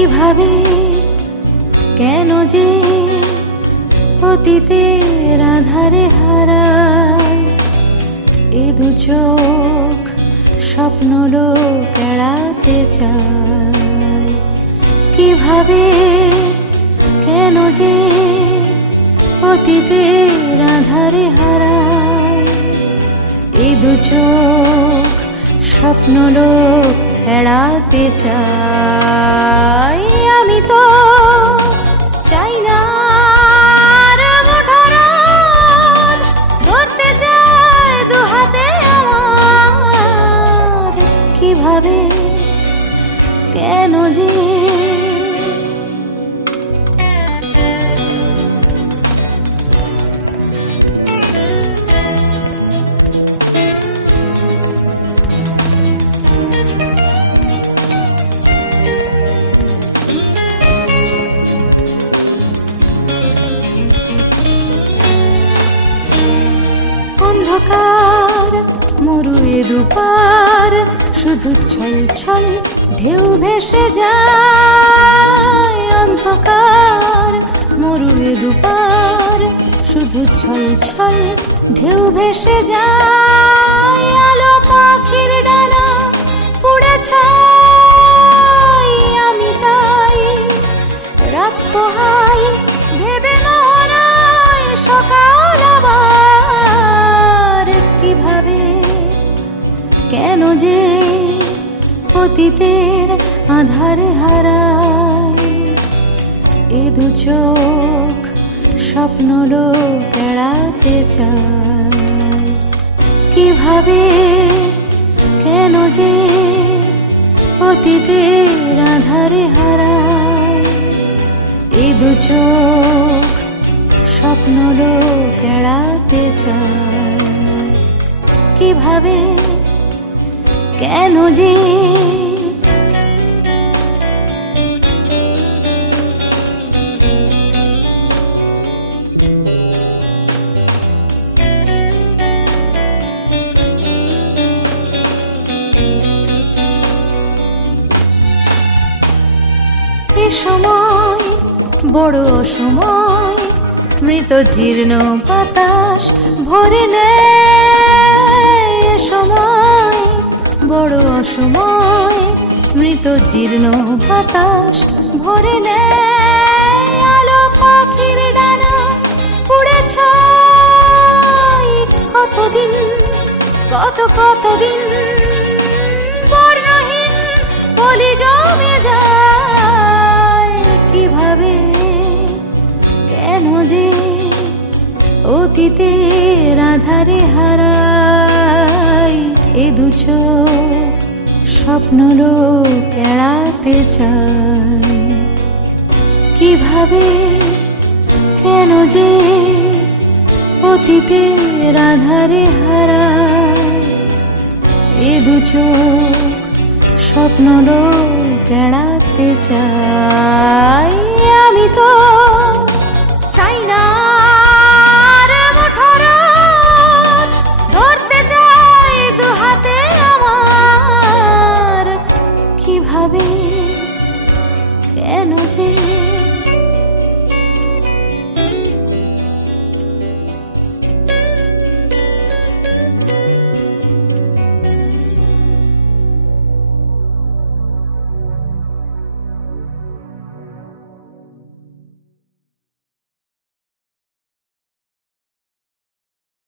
কিভাবে কেন যে অতীতের আধারে হারায় এ দু চোখ স্বপ্ন লোক এড়াতে চায়। কিভাবে কেন যে অতীতের আধারে হারায় এ দু চোখ স্বপ্ন লোক এড়াতে চাই। আমি তো চাই না ধরতে চাই দু হাতে আমার। কিভাবে কেন যে অন্ধকার মরু এ দুপার শুধু ছল ছল ঢেউ ভেসে যায়। অন্ধকার মরু এ দুপার শুধু ছল ছল ঢেউ ভেসে যায়। আলো পাখির ডানা পুড়ে ছাই। আমি তাই রাত পোহাই ভেবে নয় সকাল আবার। কিভাবে কেন যে অতীতের আধারে হারায় এ দু চোখ স্বপ্ন লোক এড়াতে চায়। কিভাবে কেন যে অতীতের আধারে হারায় এ দু চোখ স্বপ্ন লোক এড়াতে চায়। কিভাবে কেন যে এ সময় বড় অসময় মৃত জীর্ণ বাতাস ভরে নেয়। এ সময় বড় অসময় মৃত জীর্ণ বাতাস ভরে নেয়। আলো পাখির ডানা পুড়ে ছাই। কতদিন কতদিন বর্ণহীন বলি জমে যায়। কিভাবে কেন যে অতীতের আধারে হারাই এ দু চোখ স্বপ্ন লোক এড়াতে চাই। কিভাবে কেন যে অতীতের আধারে হারাই এ দু চোখ স্বপ্ন লোক এড়াতে চাই। আমি তো চাই না ধরতে চাই দু হাতে আমার। কিভাবে কেন যে